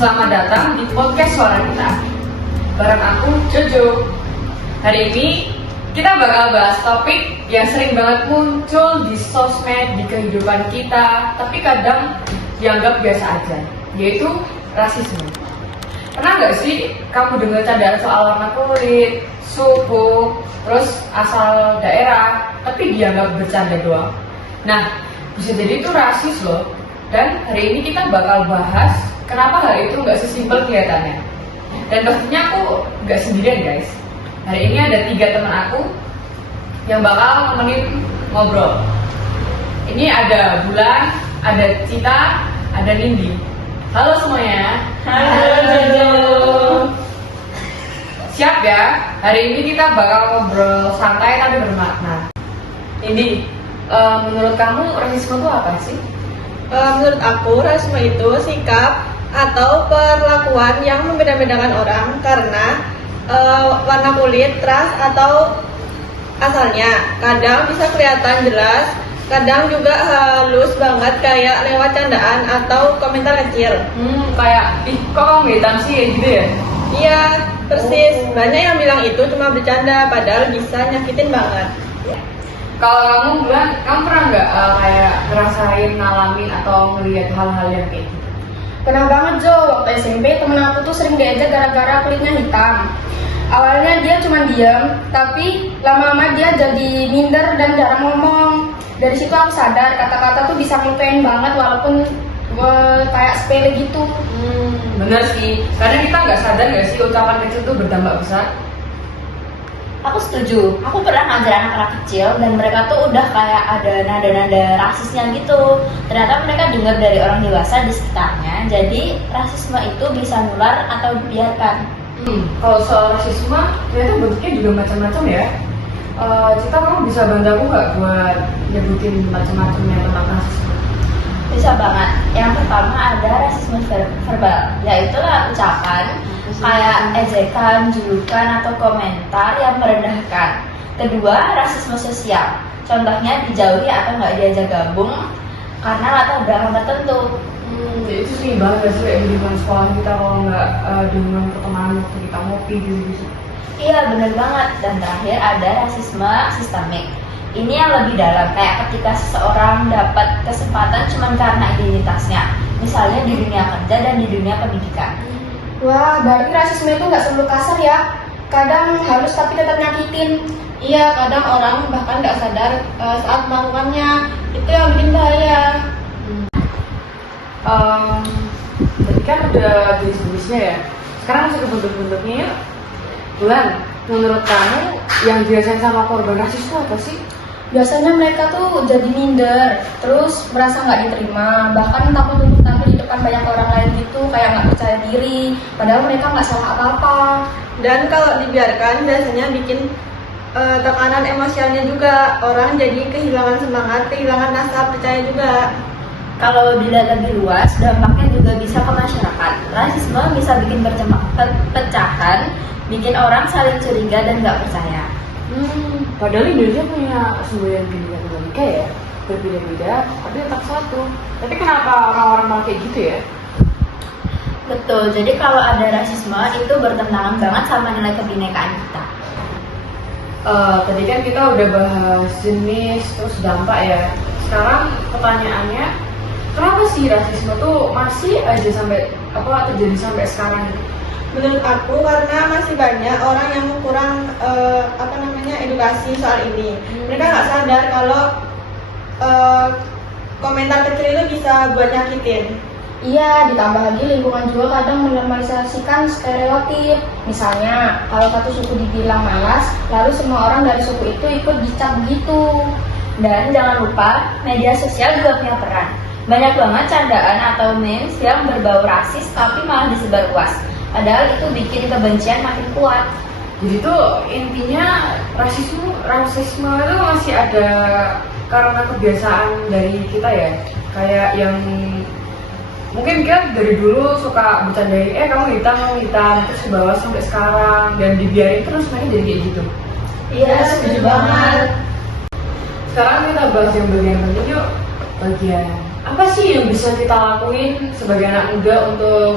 Selamat datang di podcast Suara Kita. Bareng aku, Jojo. Hari ini kita bakal bahas topik yang sering banget muncul di sosmed, di kehidupan kita, tapi kadang dianggap biasa aja, yaitu rasisme. Pernah nggak sih kamu dengar candaan soal warna kulit, suku, terus asal daerah, tapi dianggap bercanda doang? Nah, bisa jadi itu rasis loh. Dan hari ini kita bakal bahas kenapa hal itu nggak sesimpel kelihatannya. Dan pastinya aku nggak sendirian guys. Hari ini ada 3 teman aku yang bakal nemenin ngobrol. Ini ada Bulan, ada Cita, ada Nindi. Halo semuanya. Halo. Siap ya? Hari ini kita bakal ngobrol santai tapi bermakna. Nindi, menurut kamu rasisme itu apa sih? Menurut aku, rasisme itu sikap atau perlakuan yang membeda-bedakan orang karena warna kulit, ras, atau asalnya. Kadang bisa kelihatan jelas, kadang juga halus banget kayak lewat candaan atau komentar kecil. Kayak, kok kamu hitam sih gitu ya? Iya, persis. Banyak yang bilang itu cuma bercanda, padahal bisa nyakitin banget. Kalau kamu Bulan, kamu pernah nggak kayak ngerasain, ngalamin atau ngelihat hal-hal yang kayak gitu? Pernah banget Jo, waktu SMP temen aku tuh sering diajak gara-gara kulitnya hitam. Awalnya dia cuma diam, tapi lama-lama dia jadi minder dan jarang ngomong. Dari situ aku sadar kata-kata tuh bisa ngelukain banget walaupun kayak sepele gitu. Bener sih, karena kita nggak sadar nggak sih ucapan kecil tuh berdampak besar. Aku setuju, aku pernah ngajar anak-anak kecil dan mereka tuh udah kayak ada nada-nada rasisnya gitu. Ternyata mereka dengar dari orang dewasa di sekitarnya, jadi rasisme itu bisa nular atau dibiarkan. Kalau soal rasisme, ternyata bentuknya juga macam-macam ya. Cita, kamu bisa bantu aku nggak buat nyebutin macam-macamnya tentang rasisme? Bisa banget. Yang pertama ada rasisme verbal, yaitu ucapan kayak ejekan, julukan, atau komentar yang merendahkan. Kedua, rasisme sosial. Contohnya dijauhi atau nggak diajak gabung karena latar belakang tertentu. Itu sering banget sih kayak di lingkungan sekolah kita kalau nggak dengan pertemanan waktu kita ngopi gitu. Iya, bener banget. Dan terakhir ada rasisme sistemik. Ini yang lebih dalam, kayak ketika seseorang dapat kesempatan cuma karena identitasnya, misalnya di dunia kerja dan di dunia pendidikan. Wah, berarti rasisme itu nggak selalu kasar ya? Kadang halus tapi tetap nyakitin. Iya, kadang orang bahkan nggak sadar saat melakukannya. Itu yang bikin bahaya. Tadi kan udah jenis-jenisnya ya. Sekarang masuk ke bentuk-bentuknya yuk. Bulan, menurut kamu yang dirasain sama korban rasisme apa sih? Biasanya mereka tuh jadi minder, terus merasa nggak diterima, bahkan takut untuk tampil di depan banyak orang lain gitu, kayak nggak percaya diri, padahal mereka nggak salah apa-apa. Dan kalau dibiarkan biasanya bikin tekanan emosialnya juga. Orang jadi kehilangan semangat, kehilangan rasa percaya juga. Kalau dilihat lebih luas, dampaknya juga bisa ke masyarakat. Rasisme bisa bikin perpecahan, bikin orang saling curiga dan nggak percaya. Padahal Indonesia punya sumber yang dinamika ya, berbeda-beda, tapi tetap satu. Tapi kenapa orang-orang malah kayak gitu ya? Betul, jadi kalau ada rasisme itu bertentangan banget sama nilai kebinekaan kita. Tadi kan kita udah bahas jenis, terus dampak ya. Sekarang pertanyaannya, kenapa sih rasisme tuh masih aja terjadi sampai sekarang? Menurut aku karena masih banyak orang yang kurang edukasi soal ini. Mereka nggak sadar kalau komentar kecil itu bisa buat nyakitin. Iya, ditambah lagi lingkungan juga kadang menormalisasikan stereotip. Misalnya, kalau satu suku dibilang malas, lalu semua orang dari suku itu ikut dicap gitu. Dan jangan lupa, media sosial juga punya peran. Banyak banget candaan atau memes yang berbau rasis tapi malah disebar luas. Padahal itu bikin kebencian makin kuat. Jadi tuh intinya rasisme itu masih ada karena kebiasaan dari kita ya. Kayak yang mungkin kita dari dulu suka bercandain, kamu hitam, terus ke bawah sampai sekarang dan dibiarin terus mereka jadi kayak gitu. Iya, setuju banget. Sekarang kita bahas yang bagian penting yuk. Bagian apa sih yang bisa kita lakuin sebagai anak muda untuk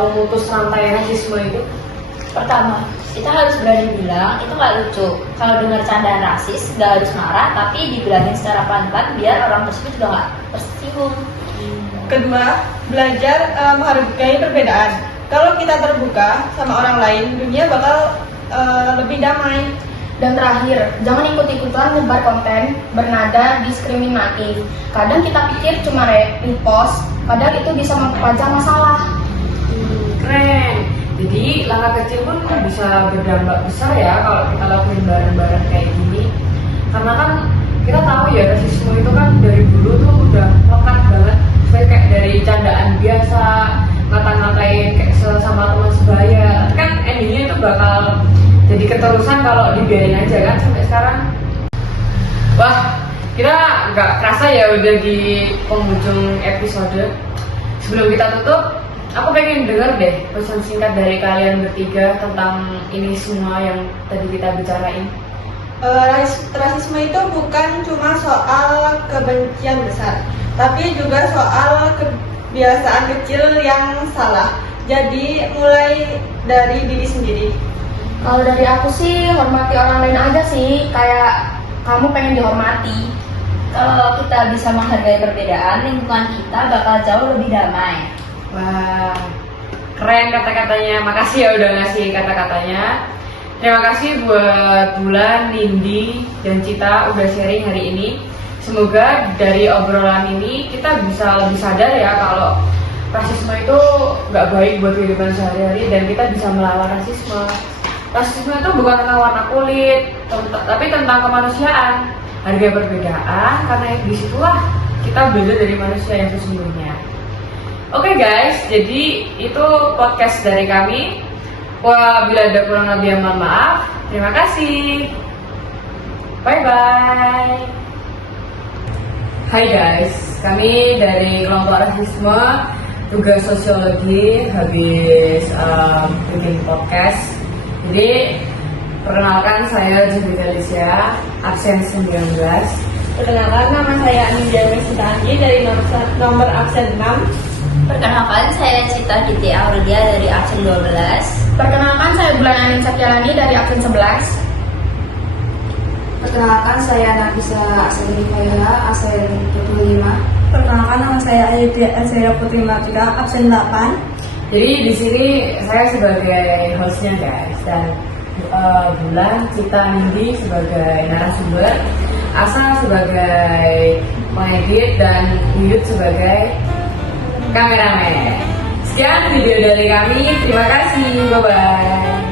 memutus rantai rasisme itu? Pertama, kita harus berani bilang itu nggak lucu. Kalau dengar candaan rasis, nggak harus marah, tapi dibilangin secara pelan-pelan biar orang tersebut juga nggak tersinggung. Kedua, belajar menghargai perbedaan. Kalau kita terbuka sama orang lain, dunia bakal lebih damai. Dan terakhir, jangan ikut-ikutan nyebar konten bernada diskriminatif. Kadang kita pikir cuma repost, padahal itu bisa memperpanjang masalah. Keren. Jadi langkah kecil pun bisa berdampak besar ya kalau kita lakuin bareng-bareng kayak gini. Karena kan kita tahu ya rasisme itu kan dari dulu tuh udah lekat banget. Misalnya kayak dari candaan biasa, ngata-ngatain kayak sesama teman sebaya. Tapi kan endingnya itu bakal jadi keterusan kalau dibiarin aja kan sampai sekarang. Wah, kita nggak kerasa ya udah di penghujung episode. Sebelum kita tutup, aku pengen denger deh pesan singkat dari kalian bertiga tentang ini semua yang tadi kita bicarain. Rasisme itu bukan cuma soal kebencian besar, tapi juga soal kebiasaan kecil yang salah. Jadi mulai dari diri sendiri. Kalau dari aku sih, hormati orang lain aja sih, kayak kamu pengen dihormati. Kalau kita bisa menghargai perbedaan, lingkungan kita bakal jauh lebih damai. Wah, keren kata-katanya. Makasih ya udah ngasih kata-katanya. Terima kasih buat Bulan, Nindi, dan Cita udah sharing hari ini. Semoga dari obrolan ini kita bisa lebih sadar ya kalau rasisme itu nggak baik buat kehidupan sehari-hari dan kita bisa melawan rasisme. Rasisme itu bukan tentang warna kulit, tapi tentang kemanusiaan. Hargai perbedaan, karena disitulah kita belajar dari manusia yang sesungguhnya. Oke guys, jadi itu podcast dari kami. Wah, bila ada kurang lebih mohon maaf. Terima kasih. Bye-bye. Hai guys, kami dari kelompok rasisme tugas sosiologi habis bikin podcast. Jadi perkenalkan saya Jessica Alicia, absen 19. Perkenalkan, nama saya Anindya Mesitani dari nomor absen 6. Perkenalkan, saya Cita Giti Aurelia dari absen 12. Perkenalkan, saya Bulan Anin Satyalani dari absen 11. Perkenalkan, saya Nafisa Asalifaya, absen 25. Perkenalkan, nama saya Ayudya Elsaya Putri Martika, absen 8. Jadi di sini saya sebagai hostnya guys, dan Bulan, Cita, Nindi sebagai narasumber, Asa sebagai pengedit, dan Yuyut sebagai kameramen. Sekian video dari kami, terima kasih, bye-bye.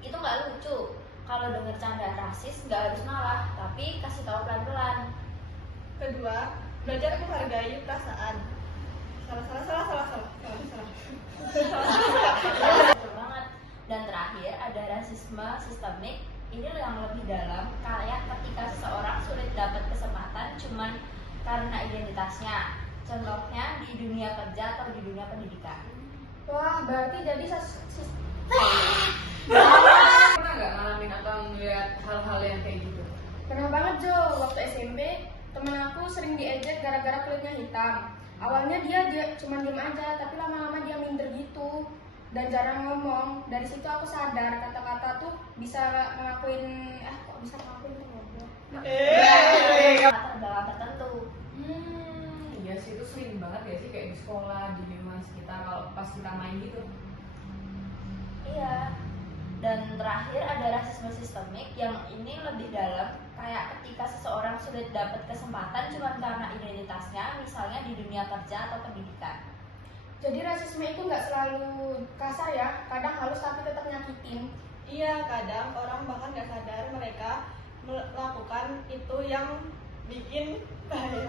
Itu nggak lucu. Kalau denger candaan rasis nggak harus marah, tapi kasih tahu pelan-pelan. Kedua, belajar menghargai perasaan. Salah. Betul banget. Dan terakhir ada rasisme sistemik. Ini yang lebih dalam, kayak ketika seseorang sulit dapat kesempatan cuman karena identitasnya. Contohnya di dunia kerja atau di dunia pendidikan. Wah, berarti jadi Pernah nggak ngalamin atau ngeliat hal-hal yang kayak gitu? pernah banget Jo, waktu SMP temen aku sering diejek gara-gara kulitnya hitam. Awalnya dia cuma diem aja, tapi lama-lama dia minder gitu dan jarang ngomong. Dari situ aku sadar kata-kata tuh bisa ngelakuin bisa ngelakuin tuh ngobrol. Latar belakang tertentu. Iya sih, itu sering banget ya sih kayak di sekolah, di lingkungan sekitar kalau pas kita main gitu. Iya. Dan terakhir ada rasisme sistemik yang ini lebih dalam, kayak ketika seseorang sulit dapat kesempatan cuma karena identitasnya, misalnya di dunia kerja atau pendidikan. Jadi rasisme itu nggak selalu kasar ya, kadang halus tapi tetap nyakitin. Iya, kadang orang bahkan nggak sadar mereka melakukan itu yang bikin bahaya.